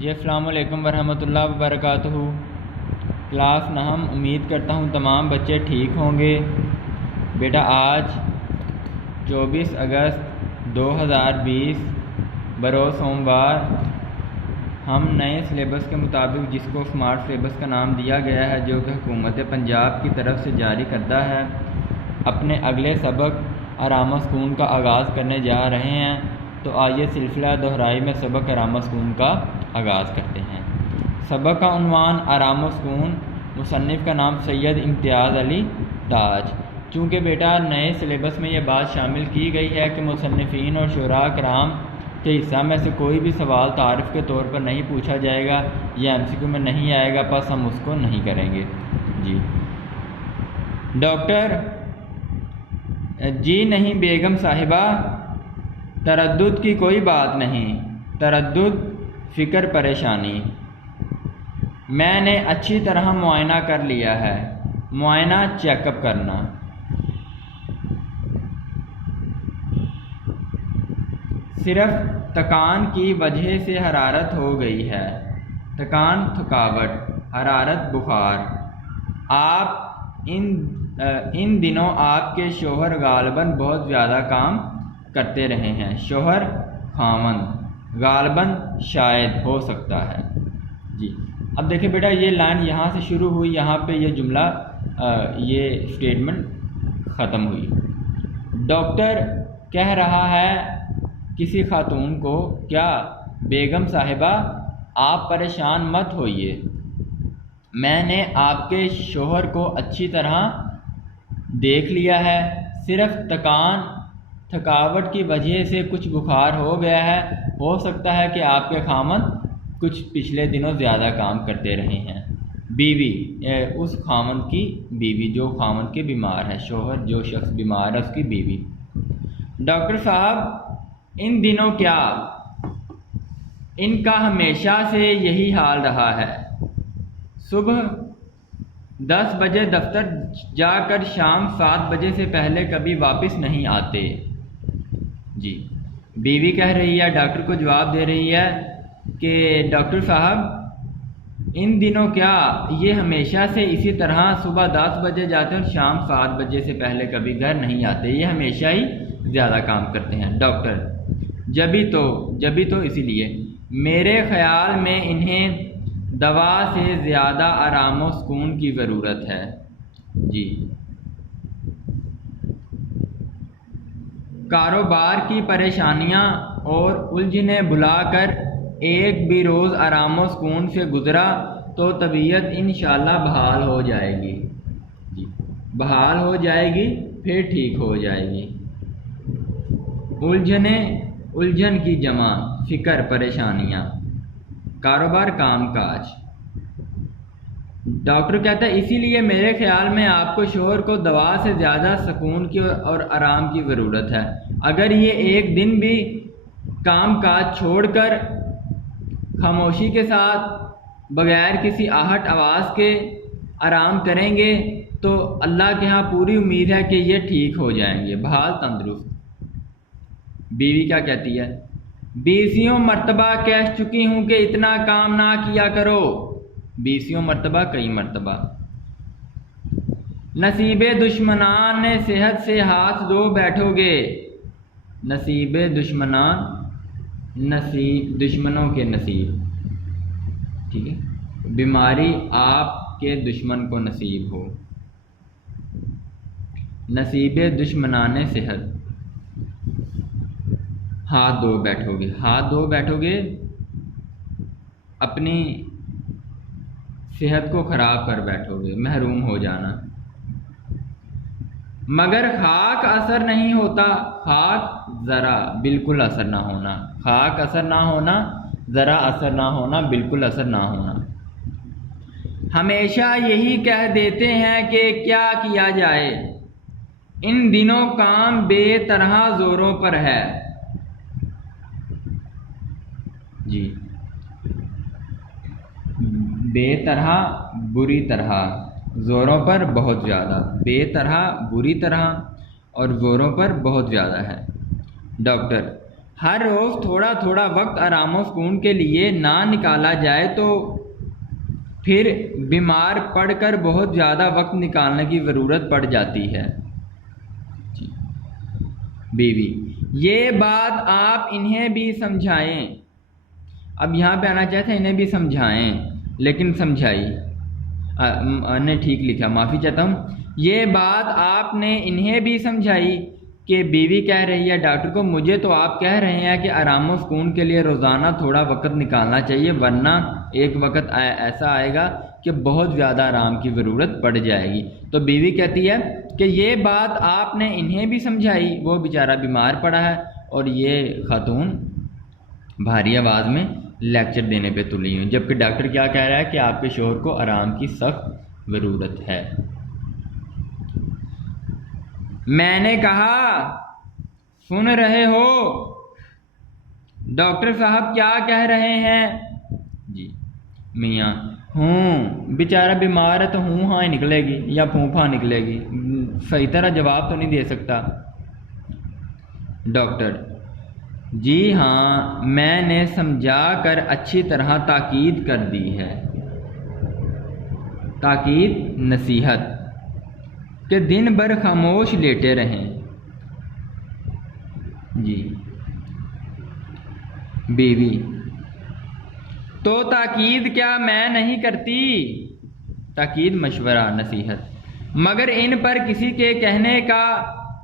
جی السلام علیکم ورحمۃ اللہ وبرکاتہ۔ کلاس نہم امید کرتا ہوں تمام بچے ٹھیک ہوں گے۔ بیٹا آج 24 اگست 2020 بروز سوموار ہم نئے سلیبس کے مطابق، جس کو اسمارٹ سلیبس کا نام دیا گیا ہے، جو کہ حکومت پنجاب کی طرف سے جاری کردہ ہے، اپنے اگلے سبق آرام و سکون کا آغاز کرنے جا رہے ہیں۔ تو آئیے سلسلہ دہرائی میں سبق آرام و سکون کا آغاز کرتے ہیں۔ سبق کا عنوان آرام و سکون، مصنف کا نام سید امتیاز علی تاج۔ چونکہ بیٹا نئے سلیبس میں یہ بات شامل کی گئی ہے کہ مصنفین اور شعراء کرام کے حصہ میں سے کوئی بھی سوال تعارف کے طور پر نہیں پوچھا جائے گا، یہ MCQ میں نہیں آئے گا، پس ہم اس کو نہیں کریں گے۔ جی ڈاکٹر جی نہیں بیگم صاحبہ، تردد کی کوئی بات نہیں، تردد فکر پریشانی۔ میں نے اچھی طرح معائنہ کر لیا ہے۔ معائنہ چیک اپ کرنا۔ صرف تکان کی وجہ سے حرارت ہو گئی ہے۔ تکان تھکاوٹ، حرارت بخار۔ آپ ان دنوں آپ کے شوہر غالباً بہت زیادہ کام کرتے رہے ہیں۔ شوہر خاوند، غالباً شاید، ہو سکتا ہے۔ جی اب دیکھیں بیٹا، یہ لائن یہاں سے شروع ہوئی، یہاں پہ یہ جملہ یہ اسٹیٹمنٹ ختم ہوئی۔ ڈاکٹر کہہ رہا ہے کسی خاتون کو، کیا بیگم صاحبہ آپ پریشان مت ہوئیے، میں نے آپ کے شوہر کو اچھی طرح دیکھ لیا ہے، صرف تھکاوٹ کی وجہ سے کچھ بخار ہو گیا ہے، ہو سکتا ہے کہ آپ کے خاوند کچھ پچھلے دنوں زیادہ کام کرتے رہے ہیں۔ بیوی، اس خاوند کی بیوی جو خاوند کے بیمار ہے، شوہر جو شخص بیمار ہے اس کی بیوی۔ ڈاکٹر صاحب ان دنوں کیا؟ ان کا ہمیشہ سے یہی حال رہا ہے، صبح 10 بجے دفتر جا کر شام 7 بجے سے پہلے کبھی واپس نہیں آتے۔ جی بیوی کہہ رہی ہے، ڈاکٹر کو جواب دے رہی ہے کہ ڈاکٹر صاحب ان دنوں کیا؟ یہ ہمیشہ سے اسی طرح صبح 10 بجے جاتے ہیں اور شام 7 بجے سے پہلے کبھی گھر نہیں آتے، یہ ہمیشہ ہی زیادہ کام کرتے ہیں۔ ڈاکٹر جبھی تو اسی لیے میرے خیال میں انہیں دوا سے زیادہ آرام و سکون کی ضرورت ہے۔ جی کاروبار کی پریشانیاں اور الجھنیں بلا کر ایک بھی روز آرام و سکون سے گزرا تو طبیعت انشاءاللہ بحال ہو جائے گی۔ جی بحال ہو جائے گی، پھر ٹھیک ہو جائے گی۔ الجھن کی جمع، فکر، پریشانیاں، کاروبار، کام کاج۔ ڈاکٹر کہتا ہے اسی لیے میرے خیال میں آپ کو شوہر کو دوا سے زیادہ سکون کی اور آرام کی ضرورت ہے۔ اگر یہ ایک دن بھی کام کاج چھوڑ کر خاموشی کے ساتھ بغیر کسی آہٹ آواز کے آرام کریں گے تو اللہ کے ہاں پوری امید ہے کہ یہ ٹھیک ہو جائیں گے، بحال تندرست۔ بیوی کیا کہتی ہے؟ 20 مرتبہ کہہ چکی ہوں کہ اتنا کام نہ کیا کرو، 20 مرتبہ، کئی مرتبہ۔ نصیب دشمنان نے صحت سے ہاتھ دھو بیٹھو گے۔ نصیب دشمنان، دشمنوں کے نصیب، ٹھیک ہے، بیماری آپ کے دشمن کو نصیب ہو۔ نصیب دشمنان صحت، ہاتھ دھو بیٹھو گے، ہاتھ دھو بیٹھو گے، اپنی صحت کو خراب کر بیٹھو گے، محروم ہو جانا۔ مگر خاک اثر نہیں ہوتا، خاک ذرا بالکل اثر نہ ہونا، خاک اثر نہ ہونا، ذرا اثر نہ ہونا، بالکل اثر نہ ہونا۔ ہمیشہ یہی کہہ دیتے ہیں کہ کیا کیا جائے، ان دنوں کام بے طرح زوروں پر ہے۔ جی بے طرح، بری طرح، زوروں پر بہت زیادہ، بے طرح، بری طرح اور زوروں پر بہت زیادہ ہے۔ ڈاکٹر ہر روز تھوڑا تھوڑا وقت آرام و سکون کے لیے نہ نکالا جائے تو پھر بیمار پڑ کر بہت زیادہ وقت نکالنے کی ضرورت پڑ جاتی ہے۔ بیوی: یہ بات آپ انہیں بھی سمجھائیں۔ اب یہاں پہ آنا چاہتے ہیں انہیں بھی سمجھائیں، لیکن سمجھائی نے ٹھیک لکھا، معافی چاہتا ہوں۔ یہ بات آپ نے انہیں بھی سمجھائی کہ بیوی کہہ رہی ہے ڈاکٹر کو مجھے تو آپ کہہ رہے ہیں کہ آرام و سکون کے لیے روزانہ تھوڑا وقت نکالنا چاہیے، ورنہ ایک وقت ایسا آئے گا کہ بہت زیادہ آرام کی ضرورت پڑ جائے گی۔ تو بیوی کہتی ہے کہ یہ بات آپ نے انہیں بھی سمجھائی، وہ بیچارہ بیمار پڑا ہے اور یہ خاتون بھاری آواز میں لیکچر دینے پہ تلی ہوں، جبکہ ڈاکٹر کیا کہہ رہا ہے کہ آپ کے شوہر کو آرام کی سخت ضرورت ہے۔ میں نے کہا سن رہے ہو ڈاکٹر صاحب کیا کہہ رہے ہیں؟ جی میاں: ہوں، بیچارہ بیمار ہے تو ہوں ہاں نکلے گی یا پھونپھا نکلے گی، صحیح طرح جواب تو نہیں دے سکتا۔ ڈاکٹر: جی ہاں، میں نے سمجھا کر اچھی طرح تاکید کر دی ہے۔ تاکید نصیحت کہ دن بھر خاموش لیٹے رہیں۔ جی بیوی: تو تاکید کیا میں نہیں کرتی؟ تاکید مشورہ نصیحت مگر ان پر کسی کے کہنے کا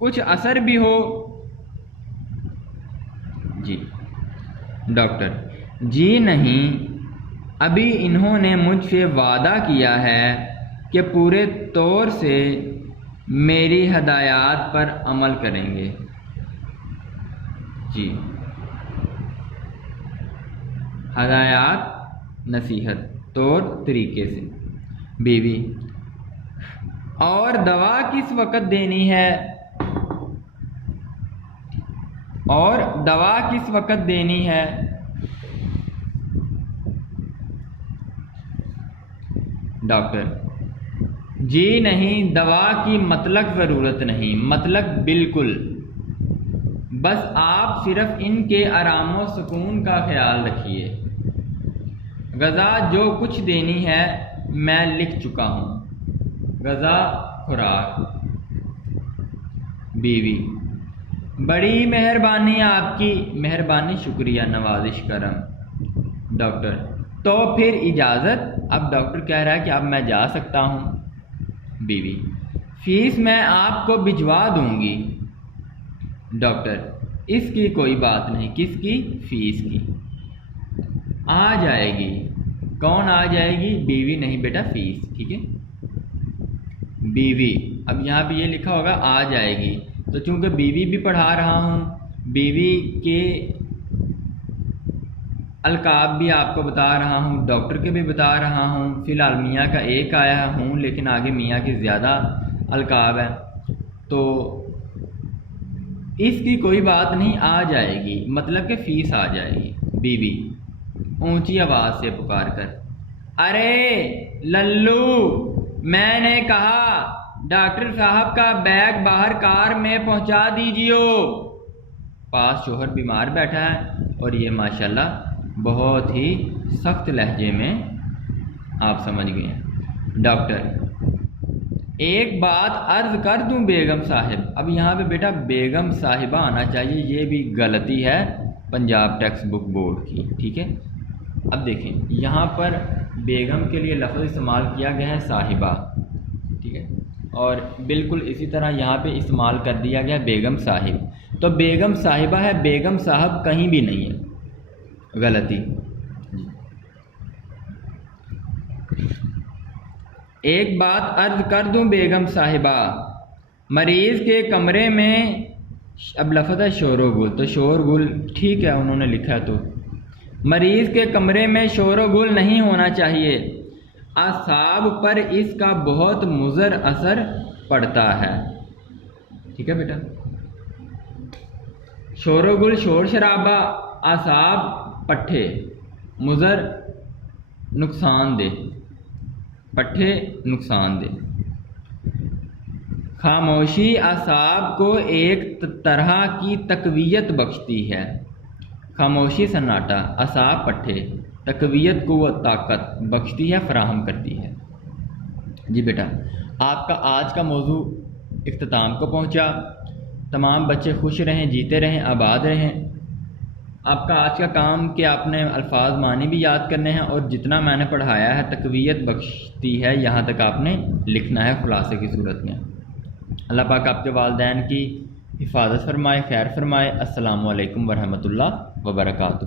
کچھ اثر بھی ہو۔ جی ڈاکٹر: جی نہیں، ابھی انہوں نے مجھ سے وعدہ کیا ہے کہ پورے طور سے میری ہدایات پر عمل کریں گے۔ جی ہدایات نصیحت طور طریقے سے۔ بیوی: اور دوا کس وقت دینی ہے؟ اور دوا کس وقت دینی ہے؟ ڈاکٹر: جی نہیں، دوا کی مطلق ضرورت نہیں، مطلق بالکل، بس آپ صرف ان کے آرام و سکون کا خیال رکھیے۔ غذا جو کچھ دینی ہے میں لکھ چکا ہوں۔ غذا خوراک۔ بیوی: بڑی مہربانی آپ کی۔ مہربانی شکریہ، نوازش کرم۔ ڈاکٹر: تو پھر اجازت؟ اب ڈاکٹر کہہ رہا ہے کہ اب میں جا سکتا ہوں۔ بیوی: فیس میں آپ کو بھجوا دوں گی۔ ڈاکٹر: اس کی کوئی بات نہیں۔ کس کی؟ فیس کی۔ آ جائے گی۔ کون آ جائے گی؟ بیوی نہیں بیٹا، فیس، ٹھیک ہے۔ بیوی: اب یہاں پہ یہ لکھا ہوگا آ جائے گی، تو چونکہ بیوی بھی پڑھا رہا ہوں، بیوی کے القاب بھی آپ کو بتا رہا ہوں، ڈاکٹر کے بھی بتا رہا ہوں۔ فی الحال میاں کا ایک آیا ہوں، لیکن آگے میاں کے زیادہ القاب ہیں، تو اس کی کوئی بات نہیں، آ جائے گی مطلب کہ فیس آ جائے گی۔ بیوی اونچی آواز سے پکار کر: ارے للو، میں نے کہا ڈاکٹر صاحب کا بیگ باہر کار میں پہنچا دیجیو۔ پاس شوہر بیمار بیٹھا ہے اور یہ ماشاءاللہ بہت ہی سخت لہجے میں آپ سمجھ گئے ہیں۔ ڈاکٹر: ایک بات عرض کر دوں بیگم صاحب۔ اب یہاں پہ بیٹا بیگم صاحبہ آنا چاہیے، یہ بھی غلطی ہے پنجاب ٹیکسٹ بک بورڈ کی، ٹھیک ہے۔ اب دیکھیں یہاں پر بیگم کے لیے لفظ استعمال کیا گیا ہے صاحبہ، ٹھیک ہے، اور بالکل اسی طرح یہاں پہ استعمال کر دیا گیا بیگم صاحب، تو بیگم صاحبہ ہے، بیگم صاحب کہیں بھی نہیں ہے، غلطی۔ ایک بات عرض کر دوں بیگم صاحبہ، مریض کے کمرے میں، اب لفظ ہے شور و گل، تو شور گل ٹھیک ہے انہوں نے لکھا ہے، تو مریض کے کمرے میں شور و گل نہیں ہونا چاہیے، اعصاب پر اس کا بہت مضر اثر پڑتا ہے، ٹھیک ہے بیٹا۔ شور و گل شور شرابہ، اعصاب پٹھے، مضر نقصان دہ، پٹھے نقصان دہ۔ خاموشی اعصاب کو ایک طرح کی تقویت بخشتی ہے، خاموشی سناٹا اعصاب پٹھے تقویت قوت طاقت بخشتی ہے فراہم کرتی ہے۔ جی بیٹا آپ کا آج کا موضوع اختتام کو پہنچا۔ تمام بچے خوش رہیں، جیتے رہیں، آباد رہیں۔ آپ کا آج کا کام کہ آپ نے الفاظ معنی بھی یاد کرنے ہیں اور جتنا میں نے پڑھایا ہے تقویت بخشتی ہے یہاں تک آپ نے لکھنا ہے خلاصے کی صورت میں۔ اللہ پاک آپ کے والدین کی حفاظت فرمائے، خیر فرمائے۔ السلام علیکم ورحمۃ اللہ وبرکاتہ۔